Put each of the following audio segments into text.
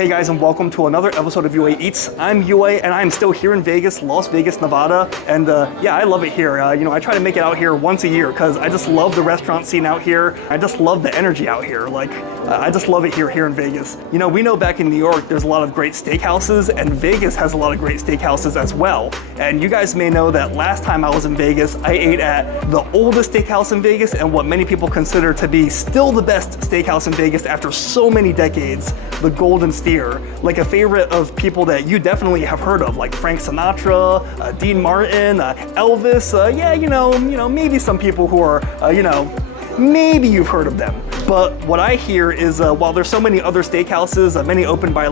Hey guys, and welcome to another episode of UA Eats. I'm UA, and I'm still here in Vegas, Las Vegas, Nevada, and yeah, I love it here. I try to make it out here once a year because I just love the restaurant scene out here. I just love the energy out here. I just love it here in Vegas. You know, we know back in New York, there's a lot of great steakhouses, and Vegas has a lot of great steakhouses as well. And you guys may know that last time I was in Vegas, I ate at the oldest steakhouse in Vegas and what many people consider to be still the best steakhouse in Vegas after so many decades, the Golden Steer. Like a favorite of people that you definitely have heard of, like Frank Sinatra, Dean Martin, Elvis. Yeah, maybe some people who are, maybe you've heard of them. But what I hear is while there's so many other steakhouses, many opened by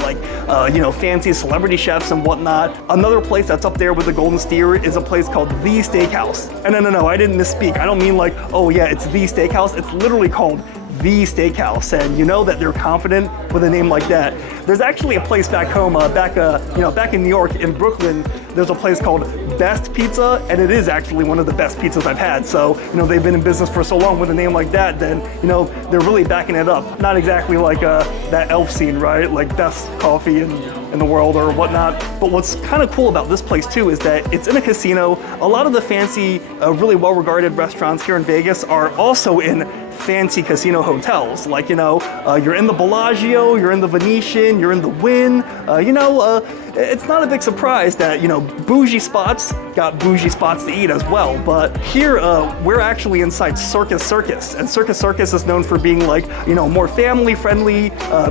fancy celebrity chefs and whatnot, another place that's up there with the Golden Steer is a place called The Steakhouse. And no, I didn't misspeak. I don't mean like, oh yeah, it's The Steakhouse. It's literally called The Steakhouse, and you know that they're confident with a name like that. There's actually a place back home, back in New York, in Brooklyn, there's a place called Best Pizza, and it is actually one of the best pizzas I've had. So, they've been in business for so long with a name like that, then, they're really backing it up. Not exactly like that elf scene, right? Like best coffee in the world or whatnot. But what's kind of cool about this place too is that it's in a casino. A lot of the fancy, really well-regarded restaurants here in Vegas are also in fancy casino hotels. Like, you're in the Bellagio, you're in the Venetian, you're in the Wynn. It's not a big surprise that, bougie spots got bougie spots to eat as well. But here, we're actually inside Circus Circus. And Circus Circus is known for being more family-friendly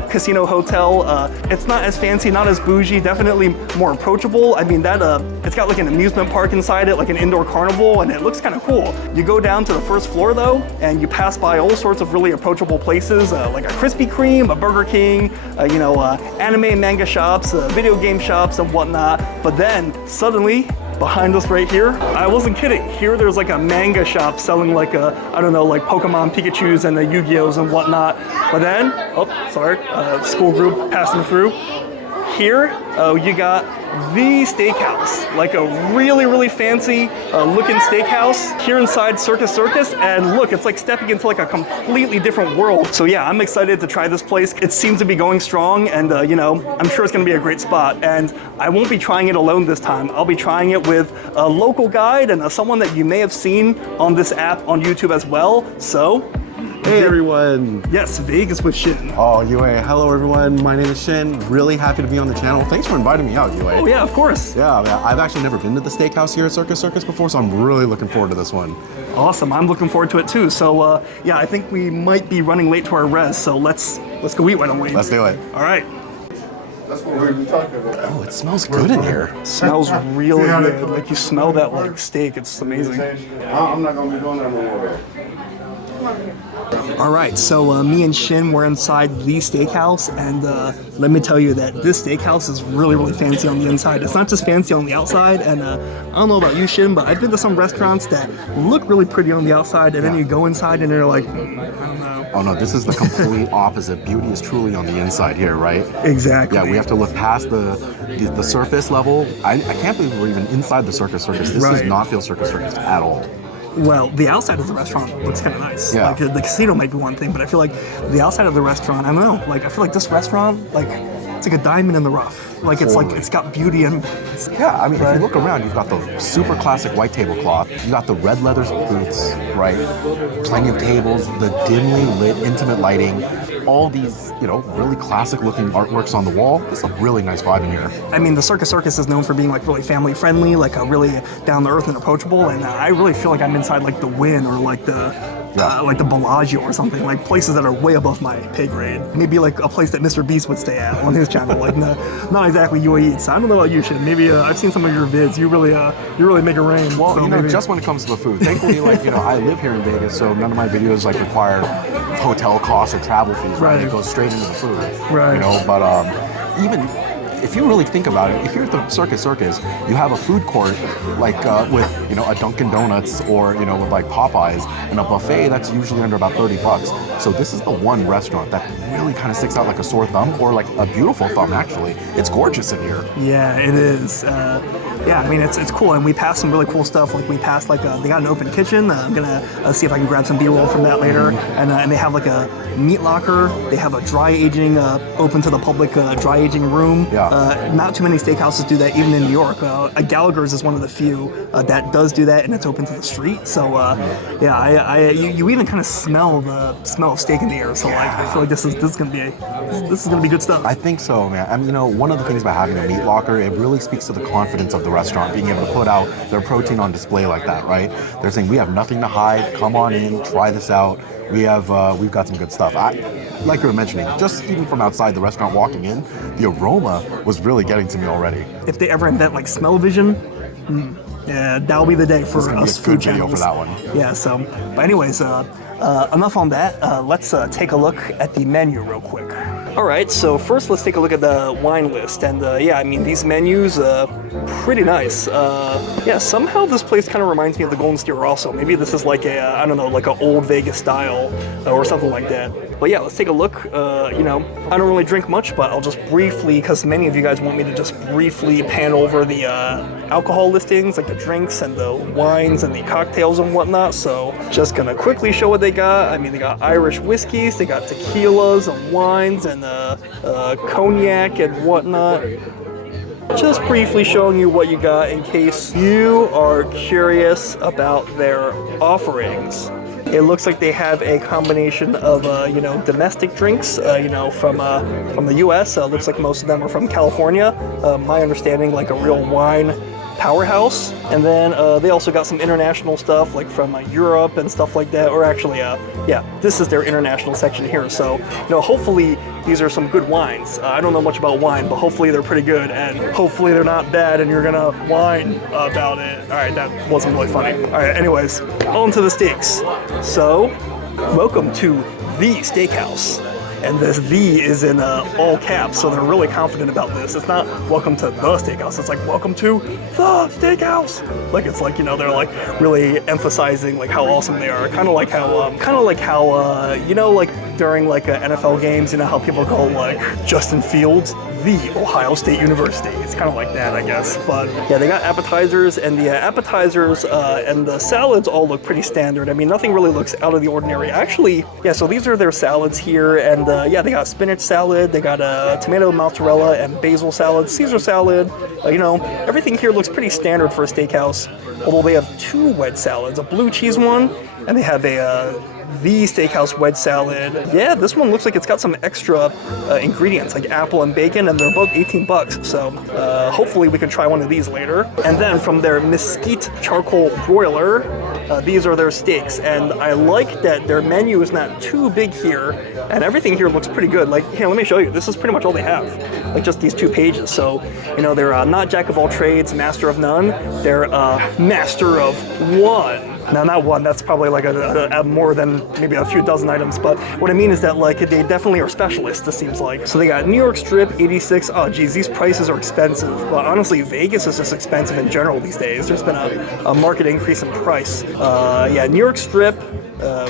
casino hotel. It's not as fancy, not as bougie, definitely more approachable. I mean, it's got like an amusement park inside it, like an indoor carnival, and it looks kind of cool. You go down to the first floor though, and you pass by all sorts of really approachable places, like a Krispy Kreme, a Burger King, anime and manga shops, video game shops and whatnot. But then suddenly, behind us right here, I wasn't kidding. Here there's like a manga shop selling like Pokemon Pikachus and Yu-Gi-Ohs and whatnot. But then, school group passing through. Here, you got The Steakhouse, like a really fancy looking steakhouse here inside Circus Circus. And look, it's like stepping into like a completely different world. So yeah, I'm excited to try this place. It seems to be going strong, and I'm sure it's gonna be a great spot. And I won't be trying it alone this time. I'll be trying it with a local guide and someone that you may have seen on this app on YouTube as well. So, hey everyone! Yes, Vegas with Shin. Oh, UA. Hello everyone, my name is Shin. Really happy to be on the channel. Thanks for inviting me out, UA. Oh yeah, of course. Yeah, I've actually never been to the steakhouse here at Circus Circus before, so I'm really looking forward to this one. Awesome, I'm looking forward to it too. So yeah, I think we might be running late to our res, so let's go eat, why don't we? Let's do it. All right. That's what we're talking about. Oh, it smells good in here. Smells really good. Like you smell that like steak, it's amazing. I'm not gonna be doing that no more. All right, so me and Shin were inside The Steakhouse, and let me tell you that this steakhouse is really fancy on the inside. It's not just fancy on the outside, and I don't know about you, Shin, but I've been to some restaurants that look really pretty on the outside, and then you go inside and they're like, I don't know. Oh no, this is the complete opposite. Beauty is truly on the inside here, right? Exactly. Yeah, we have to look past the surface level. I can't believe we're even inside the Circus Circus. This does not feel Circus Circus at all. Well, the outside of the restaurant looks kind of nice. Yeah. Like the casino might be one thing, but I feel like the outside of the restaurant, I don't know. Like I feel like this restaurant, it's like a diamond in the rough. Like it's like it's got beauty and. Yeah, I mean, if you look around, you've got the super classic white tablecloth. You got the red leather booths, right? Plenty of tables, the dimly lit, intimate lighting. All these, really classic looking artworks on the wall. It's a really nice vibe in here. I mean, the Circus Circus is known for being like really family friendly, like a really down to earth and approachable. And I really feel like I'm inside like the Wynn or like the Bellagio or something, like places that are way above my pay grade. Maybe like a place that Mr. Beast would stay at on his channel, like not exactly UA Eats. I don't know about you, Shin. Maybe I've seen some of your vids. You really make it rain. Well, so just when it comes to the food, thankfully, I live here in Vegas, so none of my videos require hotel costs or travel fees. Right, it goes straight into the food. Right. But even if you really think about it, here at the Circus Circus, you have a food court with a Dunkin' Donuts or with like Popeyes and a buffet that's usually under about $30. So this is the one restaurant that really kind of sticks out like a sore thumb, or like a beautiful thumb actually. It's gorgeous in here. Yeah, it is. yeah, I mean, it's cool, and we passed some really cool stuff. Like we passed they got an open kitchen. I'm gonna see if I can grab some B-roll from that later. And they have like a meat locker. They have a dry aging, open to the public dry aging room. Yeah. Not too many steakhouses do that, even in New York. Gallagher's is one of the few that does do that, and it's open to the street. So yeah, you even kind of smell the smell of steak in the air. So like, I feel like this is gonna be good stuff. I think so, man. I mean, one of the things about having a meat locker, it really speaks to the confidence of the restaurant, being able to put out their protein on display like that, right? They're saying, we have nothing to hide, come on in, try this out. We've got some good stuff. Like you were mentioning, just even from outside the restaurant walking in, the aroma was really getting to me already. If they ever invent like smell vision, yeah, that'll be the day for us food channels. For that one. Yeah, so, but anyways, enough on that. Let's take a look at the menu real quick. All right, so first let's take a look at the wine list. And yeah, I mean, these menus, pretty nice. Yeah, somehow this place kind of reminds me of the Golden Steer also. Maybe this is like I don't know, like an old Vegas style or something like that. But yeah, let's take a look. You know, I don't really drink much, but I'll just briefly, because many of you guys want me to just briefly pan over the alcohol listings, like the drinks and the wines and the cocktails and whatnot. So just gonna quickly show what they got. I mean, they got Irish whiskeys, they got tequilas and wines and cognac and whatnot. Just briefly showing you what you got in case you are curious about their offerings. It looks like they have a combination of, you know, domestic drinks, you know, from the U.S. Looks like most of them are from California. My understanding, like a real wine powerhouse. And then they also got some international stuff, like from Europe and stuff like that. Or actually, yeah, this is their international section here. So, you know, hopefully these are some good wines. I don't know much about wine, but hopefully they're pretty good, and hopefully they're not bad and you're gonna whine about it. All right, that wasn't really funny. All right, anyways, on to the steaks. So, welcome to the Steakhouse. And this "the" is in all caps, so they're really confident about this. It's not "welcome to the Steakhouse," it's like "welcome to the Steakhouse." Like it's like, you know, they're like really emphasizing like how awesome they are. Kind of like how you know, like during like NFL games, you know how people call like Justin Fields the Ohio State University. It's kind of like that, I guess. But yeah, they got appetizers, and the appetizers and the salads all look pretty standard. I mean, nothing really looks out of the ordinary. Actually, yeah, so these are their salads here, and yeah, they got spinach salad, they got tomato, mozzarella, and basil salad, Caesar salad. You know, everything here looks pretty standard for a steakhouse, although they have two wedge salads, a blue cheese one, and they have the Steakhouse wedge salad. Yeah, this one looks like it's got some extra ingredients like apple and bacon, and they're both $18. So hopefully we can try one of these later. And then from their mesquite charcoal broiler, these are their steaks. And I like that their menu is not too big here, and everything here looks pretty good. Like, here, let me show you. This is pretty much all they have. Like just these 2 pages. So, you know, they're not jack of all trades, master of none. They're master of one. Now, not one, that's probably like a more than maybe a few dozen items, but what I mean is that like they definitely are specialists, it seems like. So they got New York Strip, 86. Oh geez, these prices are expensive. But honestly, Vegas is just expensive in general these days. There's been a market increase in price. Yeah, New York Strip,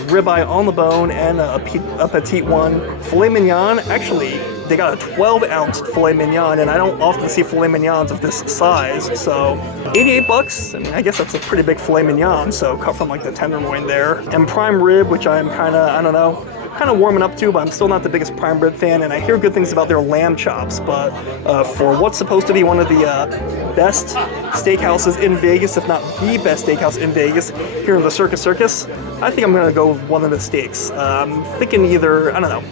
ribeye on the bone, and a petite one. Filet mignon, actually, they got a 12-ounce filet mignon, and I don't often see filet mignons of this size, so $88. I mean, I guess that's a pretty big filet mignon, so cut from like the tenderloin there. And prime rib, which I'm kind of warming up to, but I'm still not the biggest prime rib fan, and I hear good things about their lamb chops, but for what's supposed to be one of the best steakhouses in Vegas, if not the best steakhouse in Vegas, here in the Circus Circus, I think I'm gonna go with one of the steaks. I'm thinking either, I don't know,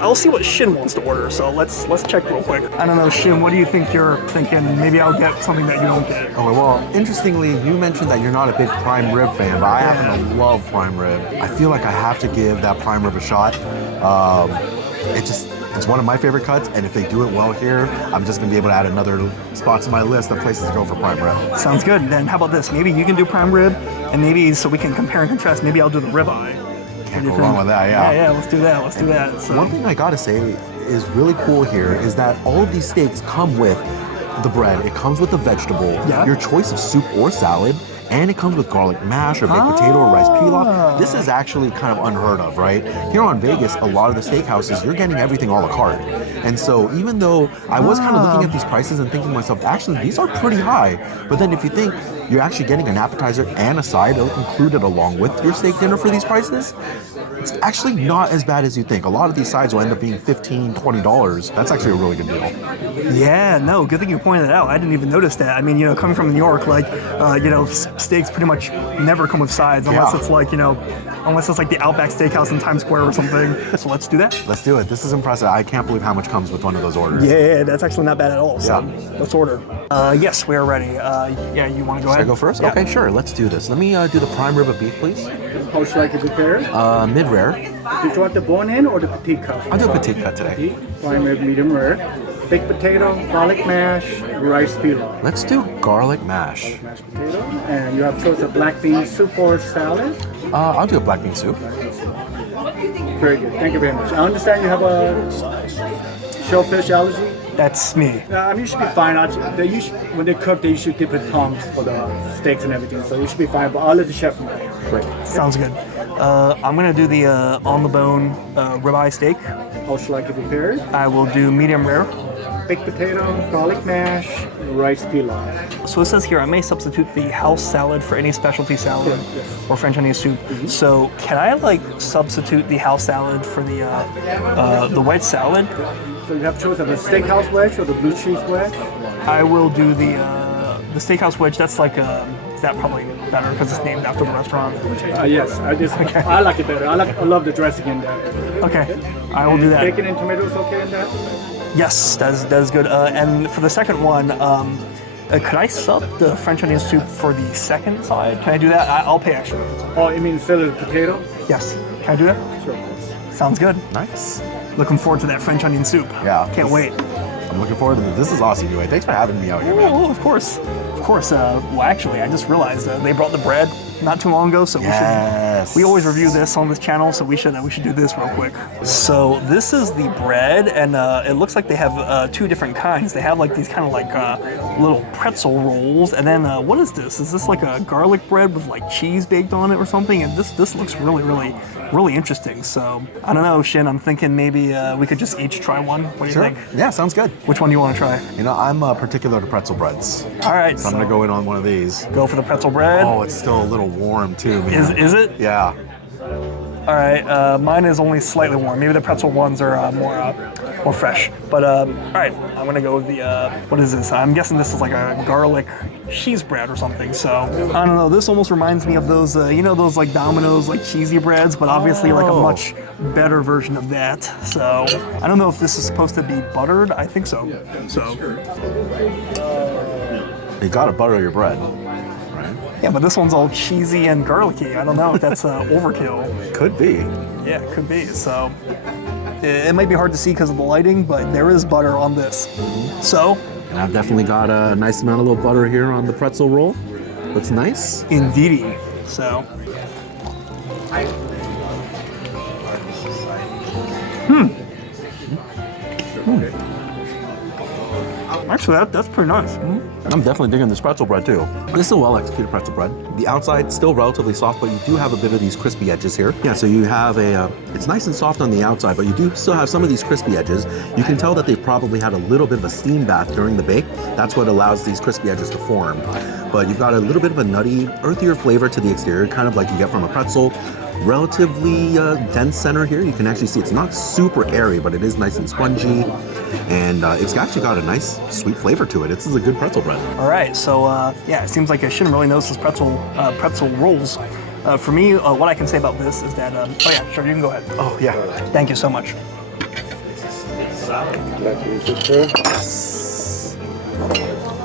I'll see what Shin wants to order, so let's check real quick. I don't know, Shin, what do you think you're thinking? Maybe I'll get something that you don't get. Oh, well, interestingly, you mentioned that you're not a big prime rib fan, but I happen to love prime rib. I feel like I have to give that prime rib a shot. It's one of my favorite cuts, and if they do it well here, I'm just gonna be able to add another spot to my list of places to go for prime rib. Sounds good. Then how about this? Maybe you can do prime rib, and maybe so we can compare and contrast, maybe I'll do the ribeye. Can't go wrong with that, yeah. Yeah, let's do that. So. One thing I gotta say is really cool here is that all of these steaks come with the bread, it comes with the vegetable, your choice of soup or salad, and it comes with garlic mash or baked potato or rice pilaf. This is actually kind of unheard of, right? Here on Vegas, a lot of the steakhouses, you're getting everything a la carte. And so even though I was kind of looking at these prices and thinking to myself, actually, these are pretty high. But then if you think you're actually getting an appetizer and a side included along with your steak dinner for these prices, it's actually not as bad as you think. A lot of these sides will end up being $15, $20. That's actually a really good deal. Yeah, no, good thing you pointed it out. I didn't even notice that. I mean, you know, coming from New York, like, you know, steaks pretty much never come with sides unless it's like, you know, unless it's like the Outback Steakhouse in Times Square or something. So let's do that. Let's do it. This is impressive. I can't believe how much comes with one of those orders. Yeah, that's actually not bad at all. So Yeah. let's order. Yes, we are ready. Yeah, you want to go ahead? Should I go first? Yeah. Okay, sure. Let's do this. Let me do the prime rib of beef, please. How should I like it prepared? Mid-rare. Did you want the bone-in or the petite cut? I'll do a petite cut today. Petite, prime rib, medium rare. Baked potato, garlic mash, rice pilaf. Let's do garlic mash. Mashed potato. And you have choice of black bean soup or salad. I'll do a black bean soup. Very good. Thank you very much. I understand you have a shellfish allergy. That's me. I mean, you should be fine. When they cook, they usually dip with tongs for the steaks and everything. So you should be fine. But I'll let the chef know. Great. Sounds good. I'm gonna do the on-the-bone ribeye steak. How should I like it prepared? I will do medium rare. Baked potato, garlic mash, rice pilaf. So it says here I may substitute the house salad for any specialty salad Yes. or French onion soup. So can I like substitute the house salad for the wedge salad? So you have choice of the steakhouse wedge or the blue cheese wedge. I will do the steakhouse wedge. That's like is that probably better because it's named after the restaurant? Yes, I like it better. I love the dressing in there. Okay, I will do that. Bacon and tomatoes okay in that? Yes, that is good. And for the second one, could I sub the French onion soup for the second side? Can I do that? I'll pay extra. Oh, you mean instead of the potato? Yes. Can I do that? Sure. Sounds good. Nice. Looking forward to that French onion soup. Yeah. Can't wait. I'm looking forward to this. This is awesome, Yue. Thanks for having me out here, man. Oh, of course. Of course. Well, actually, I just realized they brought the bread not too long ago, so Yes. we always review this on this channel, so we should do this real quick. So this is the bread, and it looks like they have two different kinds. They have like these kind of like little pretzel rolls, and then what is this? Is this like a garlic bread with like cheese baked on it or something? And this looks really interesting. So I don't know, Shin. I'm thinking maybe we could just each try one. What do you Sure. think? Yeah, sounds good. Which one do you want to try? You know, I'm particular to pretzel breads. All right, So I'm going to go in on one of these. go for the pretzel bread. Oh, it's still a little warm, too, man. Is it? Yeah. All right, mine is only slightly warm. Maybe the pretzel ones are more fresh. But all right, I'm gonna go with the what is this? I'm guessing this is like a garlic cheese bread or something. So I don't know. This almost reminds me of those you know those like Domino's like cheesy breads, but obviously like a much better version of that. So I don't know if this is supposed to be buttered. I think so. So You got to butter your bread, right? yeah, but this one's all cheesy and garlicky. I don't know if that's overkill. Could be. Yeah, it could be. So it might be hard to see because of the lighting, but there is butter on this. So And I've definitely got a nice amount of little butter here on the pretzel roll. Looks nice. indeedy. So actually that's pretty nice. I'm definitely digging this pretzel bread too. This is a well-executed pretzel bread. The outside still relatively soft, but you do have a bit of these crispy edges here. Yeah, so you have it's nice and soft on the outside, but you do still have some of these crispy edges. You can tell that they've probably had a little bit of a steam bath during the bake. That's what allows these crispy edges to form. But you've got a little bit of a nutty, earthier flavor to the exterior, kind of like you get from a pretzel. Relatively dense center here. You can actually see it's not super airy, but it is nice and spongy. And it's actually got a nice sweet flavor to it. This is a good pretzel bread. All right, so yeah, it seems like Shin really knows his pretzel rolls. For me, what I can say about this is that oh yeah, sure, you can go ahead. Oh yeah. Thank you so much.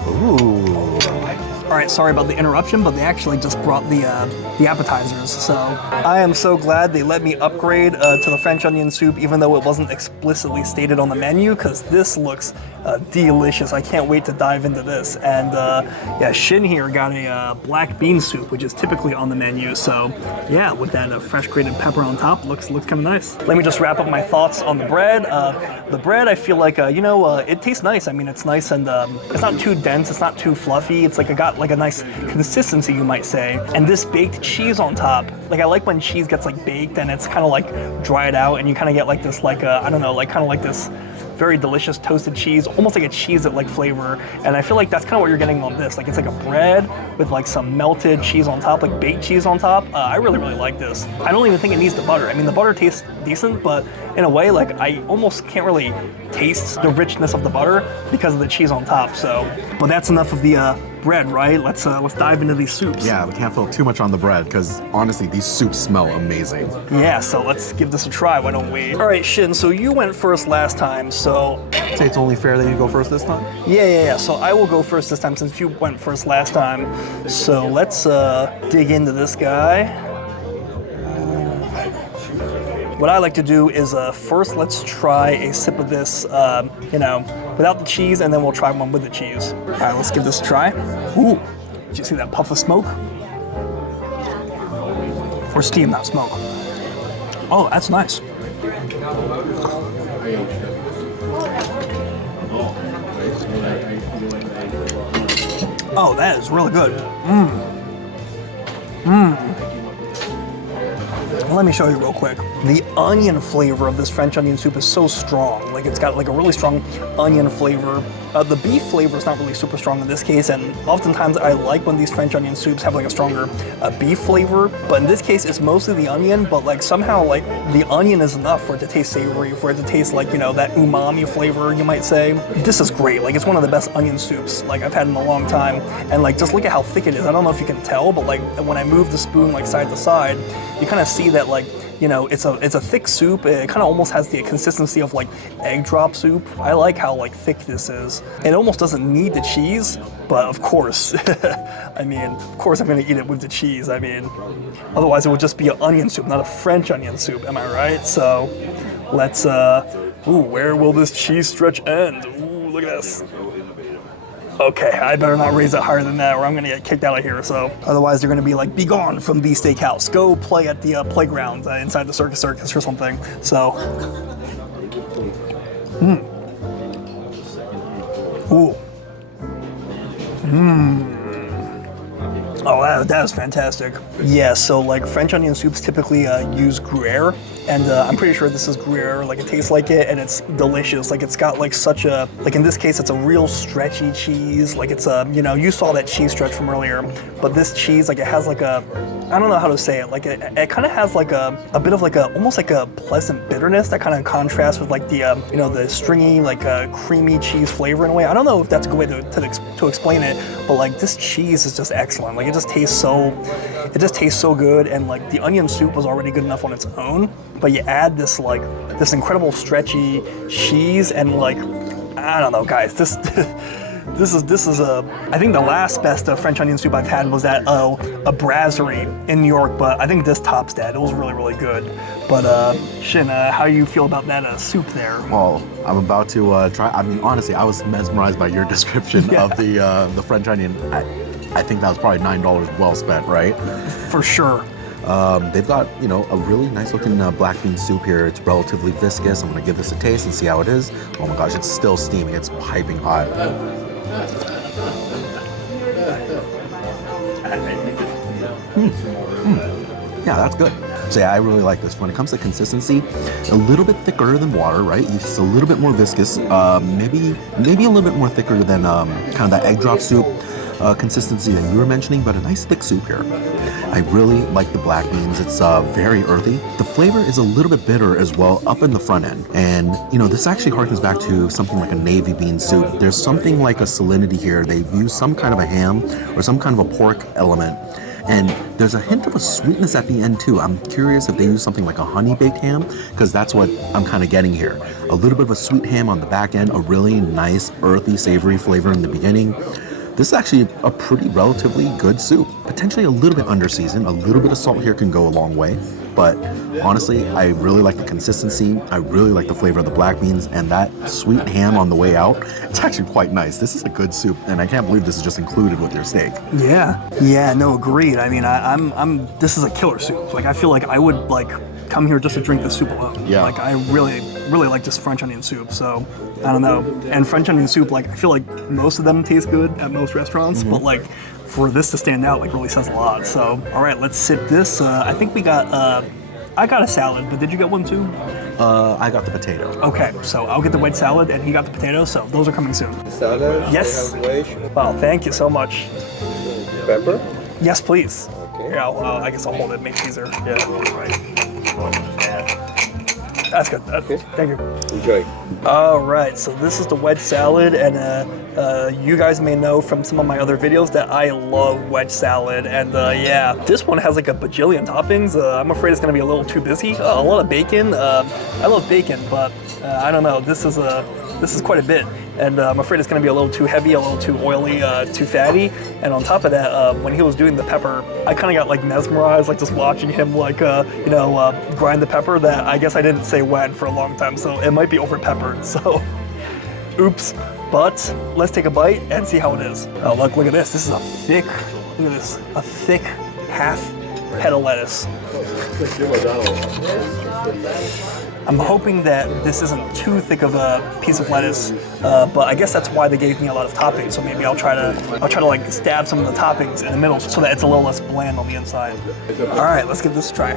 Ooh. All right, sorry about the interruption, but they actually just brought the appetizers. So I am so glad they let me upgrade to the French onion soup, even though it wasn't explicitly stated on the menu, because this looks delicious. I can't wait to dive into this. And yeah, Shin here got a black bean soup, which is typically on the menu. So yeah, with that fresh grated pepper on top, looks kind of nice. Let me just wrap up my thoughts on the bread. The bread, I feel like it tastes nice. I mean, it's nice and it's not too dense. It's not too fluffy. It's like it got like a nice consistency, you might say. And this baked cheese on top, like I like when cheese gets like baked and it's kind of like dried out, and you kind of get like this I don't know, like kind of like this very delicious toasted cheese, almost like a cheese-it like flavor. And I feel like that's kind of what you're getting on this. Like it's like a bread with like some melted cheese on top, like baked cheese on top. I really like this. I don't even think it needs the butter. I mean, the butter tastes decent, but in a way, like I almost can't really taste the richness of the butter because of the cheese on top. So, but that's enough of the bread, right? Let's dive into these soups. Yeah, we can't feel too much on the bread because honestly, these soups smell amazing. Yeah, so let's give this a try, why don't we? All right, Shin, so you went first last time, so... I'd say it's only fair that you go first this time? Yeah, so I will go first this time since you went first last time. So let's dig into this guy. What I like to do is first let's try a sip of this, without the cheese, and then we'll try one with the cheese. All right, let's give this a try. Ooh, did you see that puff of smoke? Or steam, not smoke. Oh, that's nice. Oh, that is really good. Let me show you real quick. The onion flavor of this French onion soup is so strong. Like it's got like a really strong onion flavor. The beef flavor is not really super strong in this case, and oftentimes I like when these French onion soups have like a stronger beef flavor, but in this case it's mostly the onion, but like somehow like the onion is enough for it to taste savory, for it to taste like, that umami flavor, you might say. This is great. Like it's one of the best onion soups like I've had in a long time, and like just look at how thick it is. I don't know if you can tell, but like when I move the spoon like side to side, you kind of see that like, it's a thick soup. It kind of almost has the consistency of like egg drop soup. I like how like thick this is. It almost doesn't need the cheese, but of course, I'm gonna eat it with the cheese. Otherwise it would just be an onion soup, not a French onion soup, am I right? So let's, where will this cheese stretch end? Ooh, look at this. Okay, I better not raise it higher than that or I'm gonna get kicked out of here, so. Otherwise they're gonna be like, be gone from the steakhouse. Go play at the playground inside the Circus Circus or something, so. Ooh. Oh, that is fantastic. Yeah, so like French onion soups typically use Gruyere, and I'm pretty sure this is Gruyere. Like it tastes like it, and it's delicious. Like it's got like such a, like in this case, it's a real stretchy cheese. Like it's a, you saw that cheese stretch from earlier, but this cheese, like it has like a, I don't know how to say it. Like it kind of has like a bit of like a, almost like a pleasant bitterness that kind of contrasts with like the, the stringy, like creamy cheese flavor in a way. I don't know if that's a good way to explain it, but like this cheese is just excellent. Like it just tastes so good, and like the onion soup was already good enough on its own, but you add this like this incredible stretchy cheese, and like I don't know, guys, this is I think the last best French onion soup I've had was at a brasserie in New York, but I think this tops that. It was really good. But Shin, how you feel about that soup there? Well, I'm about to try. Honestly, I was mesmerized by your description of the French onion. I think that was probably $9 well spent, right? For sure. They've got, a really nice looking black bean soup here. It's relatively viscous. I'm gonna give this a taste and see how it is. Oh my gosh, it's still steaming. It's piping hot. Yeah, that's good. So yeah, I really like this. When it comes to consistency, a little bit thicker than water, right? It's a little bit more viscous. Maybe a little bit more thicker than kind of that egg drop soup consistency that you were mentioning, but a nice thick soup here. I really like the black beans. It's very earthy. The flavor is a little bit bitter as well up in the front end. And, this actually harkens back to something like a navy bean soup. There's something like a salinity here. They've used some kind of a ham or some kind of a pork element. And there's a hint of a sweetness at the end too. I'm curious if they use something like a honey baked ham, because that's what I'm kind of getting here. A little bit of a sweet ham on the back end, a really nice earthy, savory flavor in the beginning. This is actually a pretty relatively good soup. Potentially a little bit under seasoned. A little bit of salt here can go a long way. but honestly, I really like the consistency. I really like the flavor of the black beans, and that sweet ham on the way out. It's actually quite nice. This is a good soup, and I can't believe this is just included with your steak. Yeah, no, agreed. I mean, this is a killer soup. Like, I feel like I would like come here just to drink the soup alone. Yeah. Like, I really like this French onion soup. So I don't know. And French onion soup, like, I feel like most of them taste good at most restaurants, but like for this to stand out, like, really says a lot. So all right, let's sip this. I think we got. I got a salad, but did you get one too? I got the potato. Okay, so I'll get the wedge salad, and he got the potato. So those are coming soon. Salad. Yes. We have wedge. Wow, thank you so much. Pepper. Yes, please. Okay. Yeah, I guess I'll hold it, make it easier. Yeah, right. That's good. Thank you. Enjoy. All right, so this is the wedge salad, and you guys may know from some of my other videos that I love wedge salad, and yeah, this one has like a bajillion toppings. I'm afraid it's gonna be a little too busy. A lot of bacon. I love bacon, but I don't know. This is quite a bit, and I'm afraid it's gonna be a little too heavy, a little too oily, too fatty. And on top of that, when he was doing the pepper, I kind of got like mesmerized, like just watching him like grind the pepper. That I guess I didn't say when for a long time, so it might be over peppered. So, oops. But let's take a bite and see how it is. Oh, look at this. This is a thick. Look at this. A thick half head of lettuce. I'm hoping that this isn't too thick of a piece of lettuce, but I guess that's why they gave me a lot of toppings. So maybe I'll try to like stab some of the toppings in the middle so that it's a little less bland on the inside. All right, let's give this a try.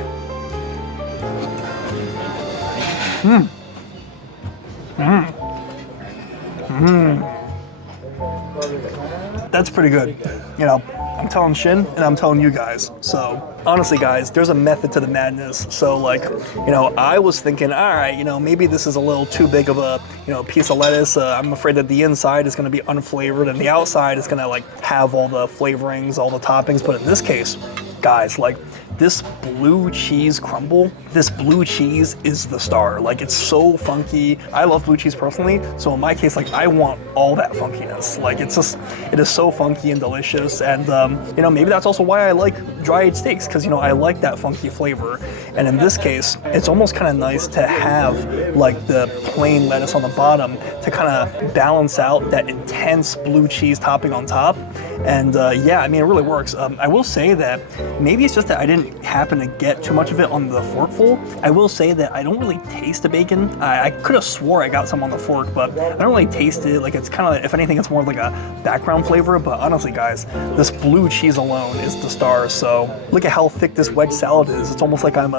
That's pretty good. You know, I'm telling Shin and I'm telling you guys. So honestly, guys, there's a method to the madness. So like, I was thinking, all right, maybe this is a little too big of a, piece of lettuce. I'm afraid that the inside is going to be unflavored and the outside is going to like have all the flavorings, all the toppings. But in this case, guys, like this blue cheese crumble, this blue cheese is the star. Like, it's so funky. I love blue cheese personally, so in my case, like, I want all that funkiness. Like, it is so funky and delicious, and maybe that's also why I like dry-aged steaks, because I like that funky flavor. And in this case, it's almost kind of nice to have like the plain lettuce on the bottom to kind of balance out that intense blue cheese topping on top. And yeah, I mean, it really works. I will say that maybe it's just that I didn't happen to get too much of it on the forkful. I will say that I don't really taste the bacon. I could have swore I got some on the fork, but I don't really taste it. Like, it's kind of, if anything, it's more like a background flavor. But honestly, guys, this blue cheese alone is the star. So look at how thick this wedge salad is. It's almost like I'm,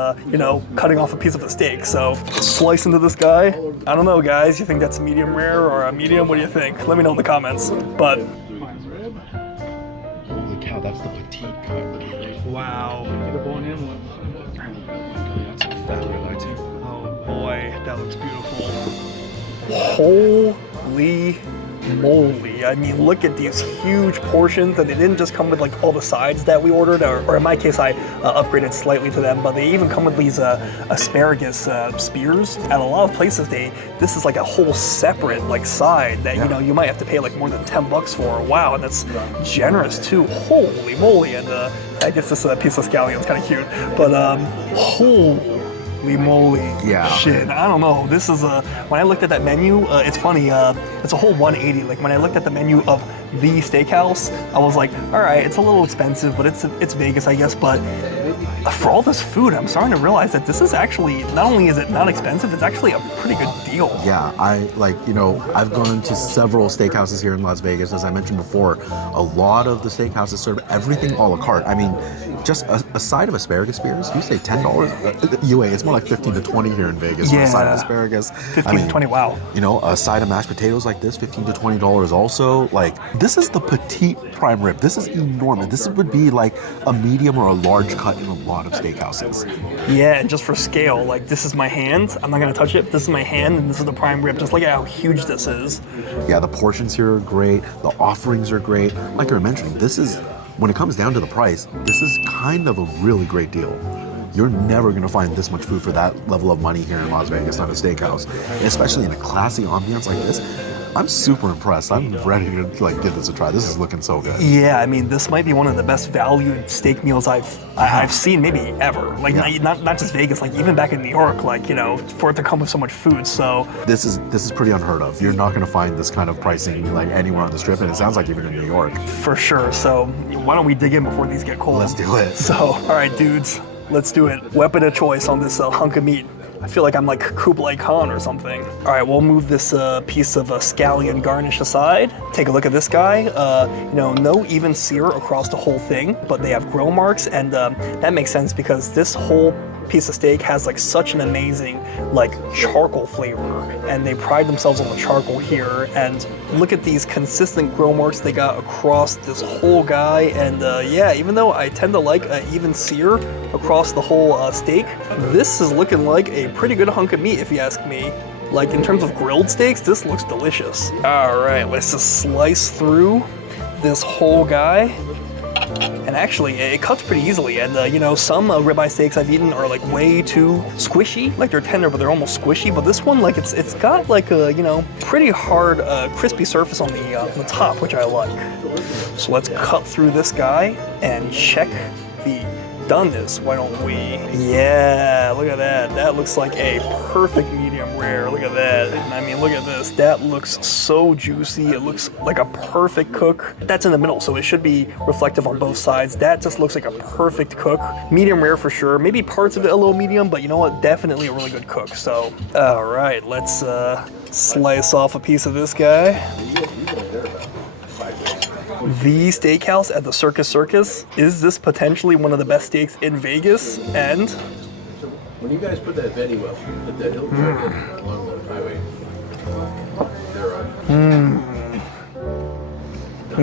cutting off a piece of a steak. So slice into this guy. I don't know, guys. You think that's medium rare or a medium? What do you think? Let me know in the comments. But Holy cow, that's the petite cut. wow. The bone-in one. That's a fat ribeye too. Oh boy, that looks beautiful. Holy moly. I mean, look at these huge portions, and they didn't just come with like all the sides that we ordered, or in my case, I upgraded slightly to them, but they even come with these asparagus spears. At a lot of places, this is like a whole separate like side that, you might have to pay like more than $10 for. Wow, and that's generous too. Holy moly. And I guess this piece of scallion is kind of cute, but holy moly. Yeah. Shit, I don't know. This is when I looked at that menu, it's funny, it's a whole 180. Like, when I looked at the menu of the steakhouse, I was like, all right, it's a little expensive, but it's Vegas, I guess. But for all this food, I'm starting to realize that this is actually, not only is it not expensive, it's actually a pretty good deal. Yeah, I've gone to several steakhouses here in Las Vegas. As I mentioned before, a lot of the steakhouses serve everything a la carte. I mean, just a side of asparagus spears, you say $10? UA, it's more like 15 to 20 here in Vegas for a side of asparagus. 15 to 20, wow. A side of mashed potatoes like this, $15 to $20 also. Like, this is the petite prime rib. This is enormous. This would be like a medium or a large cut in a lot of steakhouses. Yeah, and just for scale, like, this is my hand. I'm not gonna touch it. This is my hand, and this is the prime rib. Just look at how huge this is. Yeah, the portions here are great. The offerings are great. Like I was mentioning, when it comes down to the price, this is kind of a really great deal. You're never gonna find this much food for that level of money here in Las Vegas on a steakhouse, especially in a classy ambiance like this. I'm super impressed. I'm ready to like give this a try. This is looking so good. Yeah, I mean, this might be one of the best valued steak meals I've seen maybe ever. Like not just Vegas, like even back in New York, like, you know, for it to come with so much food. So This is pretty unheard of. You're not going to find this kind of pricing like anywhere on the strip, and it sounds like even in New York. for sure. So why don't we dig in before these get cold? Let's do it. So, all right, dudes, let's do it. Weapon of choice on this hunk of meat. I feel like I'm like Kublai Khan or something. All right, we'll move this piece of scallion garnish aside. Take a look at this guy. You know, no even sear across the whole thing, but they have grill marks, and that makes sense because this whole piece of steak has like such an amazing like charcoal flavor, and they pride themselves on the charcoal here. And look at these consistent grill marks they got across this whole guy. And yeah, even though I tend to like even sear across the whole steak, this is looking like a pretty good hunk of meat if you ask me. Like in terms of grilled steaks, this looks delicious. All right, let's just slice through this whole guy. And actually, it cuts pretty easily. And you know, some ribeye steaks I've eaten are like way too squishy. Like they're tender, but they're almost squishy. But this one, like it's got like a, you know, pretty hard, crispy surface on the top, which I like. So let's cut through this guy and check the doneness, why don't we? Yeah, look at that. That looks like a perfect medium rare. Look at that. And I mean, look at this. That looks so juicy. It looks like a perfect cook. That's in the middle, so it should be reflective on both sides. That just looks like a perfect cook. Medium rare for sure. Maybe parts of it a little medium, but you know what? Definitely a really good cook. So, all right, let's slice off a piece of this guy. The steakhouse at the Circus Circus. Is this potentially one of the best steaks in Vegas? And When you guys put that venue up at that hill track along the highway, they're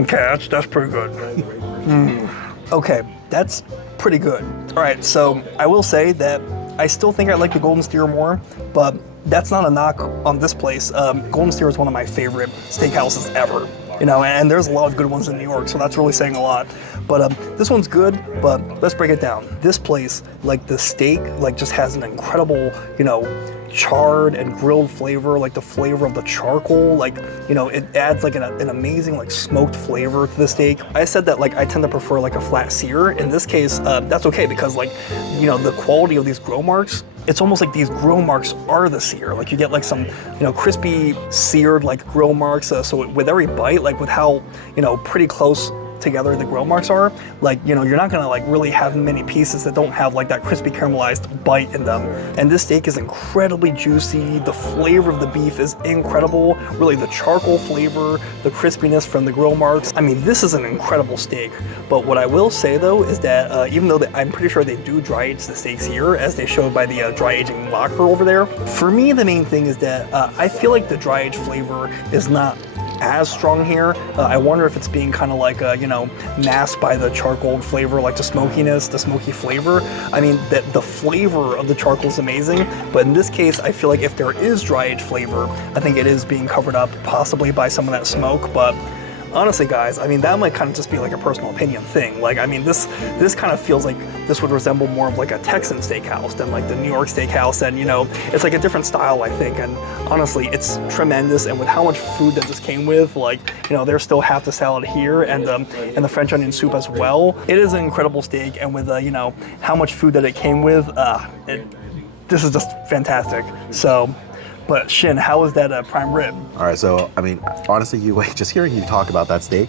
okay, that's pretty good. Okay, that's pretty good. All right, so I will say that I still think I like the Golden Steer more, but that's not a knock on this place. Golden Steer is one of my favorite steakhouses ever. You know, and there's a lot of good ones in New York, so that's really saying a lot. But this one's good, but let's break it down. This place, like the steak, like just has an incredible, you know, charred and grilled flavor, like the flavor of the charcoal, like, you know, it adds like an amazing like smoked flavor to the steak. I said that like I tend to prefer like a flat sear. In this case, that's okay because like, you know, the quality of these grill marks, it's almost like these grill marks are the sear. Like you get like some, you know, crispy seared like grill marks. So with every bite, like with how, you know, pretty close together the grill marks are, like, you know, you're not gonna like really have many pieces that don't have like that crispy caramelized bite in them. And this steak is incredibly juicy. The flavor of the beef is incredible. Really the charcoal flavor, the crispiness from the grill marks. I mean, this is an incredible steak. But what I will say though is that even though I'm pretty sure they do dry age the steaks here, as they showed by the dry aging locker over there, for me the main thing is that I feel like the dry age flavor is not as strong here. I wonder if it's being kind of like, you know, masked by the charcoal flavor, like the smokiness, the smoky flavor. I mean, that the flavor of the charcoal is amazing, but in this case, I feel like if there is dry age flavor, I think it is being covered up possibly by some of that smoke. But honestly, guys, I mean, that might kind of just be like a personal opinion thing. Like, I mean, this kind of feels like this would resemble more of like a Texan steakhouse than like the New York steakhouse. And, you know, it's like a different style, I think. And honestly, it's tremendous. And with how much food that this came with, like, you know, there's still half the salad here and the French onion soup as well. It is an incredible steak. And with, you know, how much food that it came with, this is just fantastic. So, but Shin, how was that prime rib? All right, so I mean, honestly, just hearing you talk about that steak,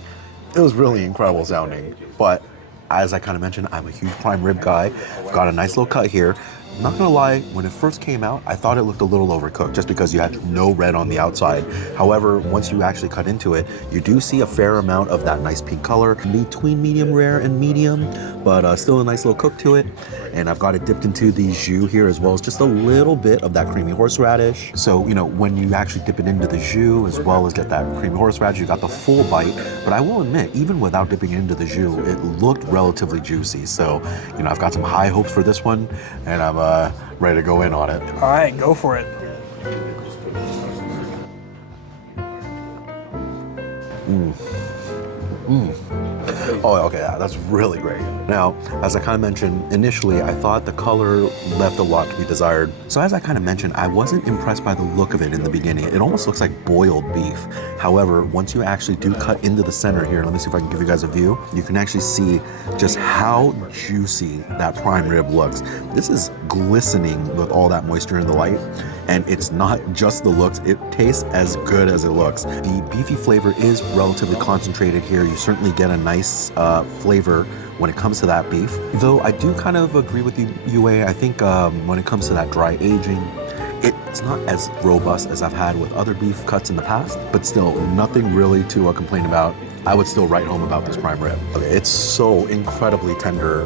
it was really incredible sounding. But as I kind of mentioned, I'm a huge prime rib guy. I've got a nice little cut here. I'm not gonna lie, when it first came out, I thought it looked a little overcooked just because you had no red on the outside. However, once you actually cut into it, you do see a fair amount of that nice pink color between medium rare and medium, but still a nice little cook to it. And I've got it dipped into the jus here as well as just a little bit of that creamy horseradish. So, you know, when you actually dip it into the jus as well as get that creamy horseradish, you got the full bite. But I will admit, even without dipping it into the jus, it looked relatively juicy. So, you know, I've got some high hopes for this one, and I'm ready to go in on it. All right, go for it. Oh, okay, yeah, that's really great. Now, as I kind of mentioned initially, I thought the color left a lot to be desired. So as I kind of mentioned, I wasn't impressed by the look of it in the beginning. It almost looks like boiled beef. However, once you actually do cut into the center here, let me see if I can give you guys a view, you can actually see just how juicy that prime rib looks. This is glistening with all that moisture in the light. And it's not just the looks, it tastes as good as it looks. The beefy flavor is relatively concentrated here. You certainly get a nice flavor when it comes to that beef. Though I do kind of agree with you, Yue. I think when it comes to that dry aging, it's not as robust as I've had with other beef cuts in the past, but still nothing really to complain about. I would still write home about this prime rib. Okay, it's so incredibly tender.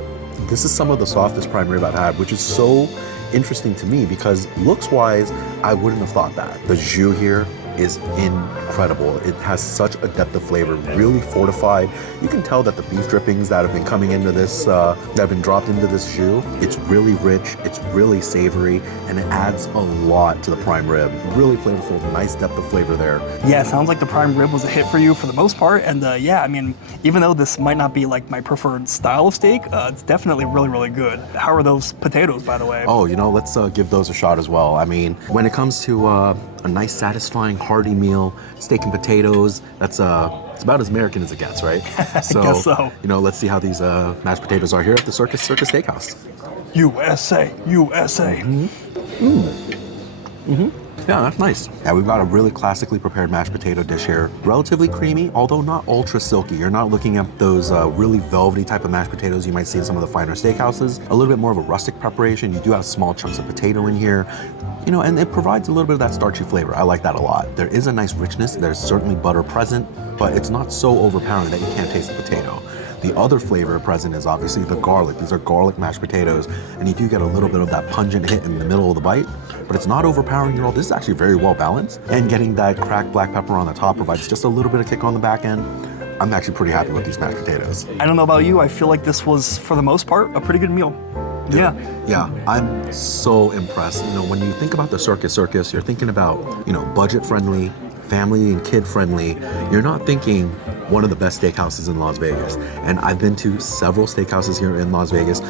This is some of the softest prime rib I've had, which is so interesting to me because looks-wise, I wouldn't have thought that. The jus here is incredible. It has such a depth of flavor, really fortified. You can tell that the beef drippings that have been coming into this, that have been dropped into this jus, it's really rich, it's really savory, and it adds a lot to the prime rib. Really flavorful, nice depth of flavor there. Yeah, it sounds like the prime rib was a hit for you for the most part. And yeah, I mean, even though this might not be like my preferred style of steak, it's definitely really, really good. How are those potatoes, by the way? Oh, you know, let's give those a shot as well. I mean, when it comes to a nice, satisfying, hearty meal, steak and potatoes, that's it's about as American as it gets, right? So, I guess so. You know, let's see how these mashed potatoes are here at the Circus Circus Steakhouse. USA, USA. Yeah, that's nice. Yeah, we've got a really classically prepared mashed potato dish here. Relatively creamy, although not ultra silky. You're not looking at those really velvety type of mashed potatoes you might see in some of the finer steakhouses. A little bit more of a rustic preparation. You do have small chunks of potato in here. You know, and it provides a little bit of that starchy flavor. I like that a lot. There is a nice richness. There's certainly butter present, but it's not so overpowering that you can't taste the potato. The other flavor present is obviously the garlic. These are garlic mashed potatoes, and you do get a little bit of that pungent hit in the middle of the bite, but it's not overpowering at all. This is actually very well balanced, and getting that cracked black pepper on the top provides just a little bit of kick on the back end. I'm actually pretty happy with these mashed potatoes. I don't know about you, I feel like this was, for the most part, a pretty good meal. Yeah. Yeah, I'm so impressed. You know, when you think about the Circus Circus, you're thinking about, you know, budget-friendly, family and kid-friendly. You're not thinking one of the best steakhouses in Las Vegas. And I've been to several steakhouses here in Las Vegas.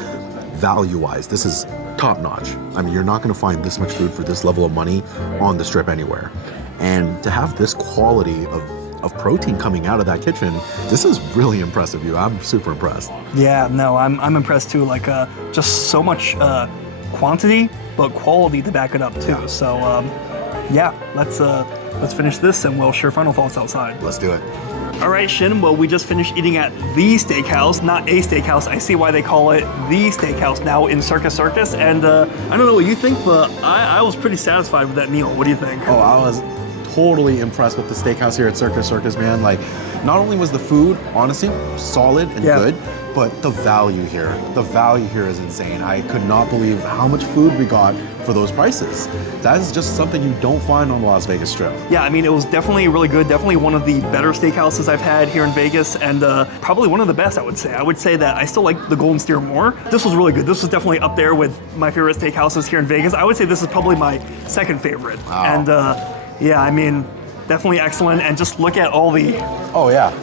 Value-wise, this is top-notch. I mean, you're not gonna find this much food for this level of money on the strip anywhere. And to have this quality of protein coming out of that kitchen, this is really impressive, you. I'm super impressed. Yeah, no, I'm impressed too. Like, just so much quantity, but quality to back it up too. Yeah. So, yeah, let's finish this and we'll share final thoughts outside. Let's do it. All right, Shin, well, we just finished eating at the steakhouse, not a steakhouse. I see why they call it the steakhouse now in Circus Circus. And I don't know what you think, but I was pretty satisfied with that meal. What do you think? Oh, I was totally impressed with the steakhouse here at Circus Circus, man. Like, not only was the food, honestly, solid and good, but the value here is insane. I could not believe how much food we got for those prices. That is just something you don't find on the Las Vegas Strip. Yeah, I mean, it was definitely really good. Definitely one of the better steakhouses I've had here in Vegas, and probably one of the best, I would say. I would say that I still like the Golden Steer more. This was really good. This was definitely up there with my favorite steakhouses here in Vegas. I would say this is probably my second favorite. Wow. And yeah, I mean, definitely excellent. And just look at all the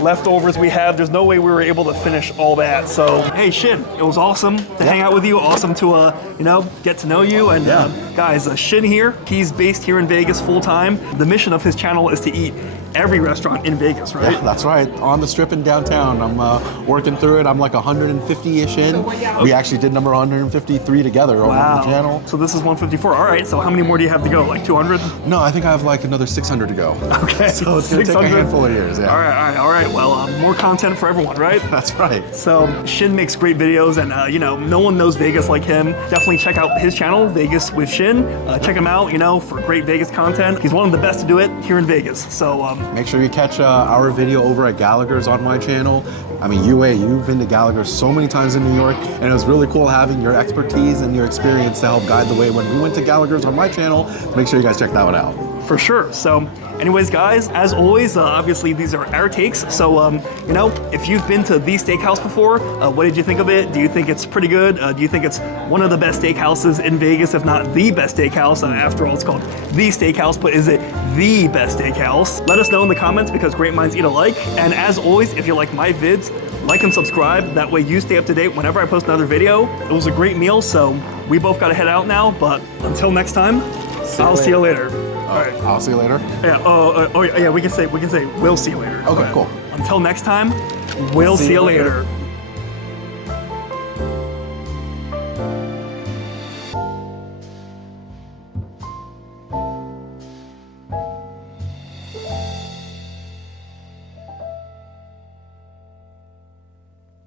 leftovers we have. There's no way we were able to finish all that. So, hey, Shin, it was awesome to hang out with you. Awesome to, you know, get to know you. And guys, Shin here, he's based here in Vegas full time. The mission of his channel is to eat every restaurant in Vegas, right? Yeah, that's right. On the Strip in downtown. I'm working through it. I'm like 150-ish in. We actually did number 153 together over on the channel. So this is 154. All right, so how many more do you have to go? Like 200? No, I think I have like another 600 to go. Okay. So it's going to take a handful of years, yeah. All right. Well, more content for everyone, right? That's right. So Shin makes great videos, and you know, no one knows Vegas like him. Definitely check out his channel, Vegas with Shin. Check him out, you know, for great Vegas content. He's one of the best to do it here in Vegas. So make sure you catch our video over at Gallagher's on my channel. I mean, you've been to Gallagher's so many times in New York, and it was really cool having your expertise and your experience to help guide the way when we went to Gallagher's on my channel. Make sure you guys check that one out. For sure. So anyways, guys, as always, obviously these are our takes. So, you know, if you've been to the steakhouse before, what did you think of it? Do you think it's pretty good? Do you think it's one of the best steakhouses in Vegas, if not the best steakhouse? After all, it's called the steakhouse, but is it the best steakhouse? Let us know in the comments because great minds eat alike. And as always, if you like my vids, like and subscribe. That way you stay up to date whenever I post another video. It was a great meal, so we both got to head out now. But until next time, I'll see you later. All right. I'll see you later. Yeah. Yeah. We can say we'll see you later. Okay, cool. Until next time, we'll see you later.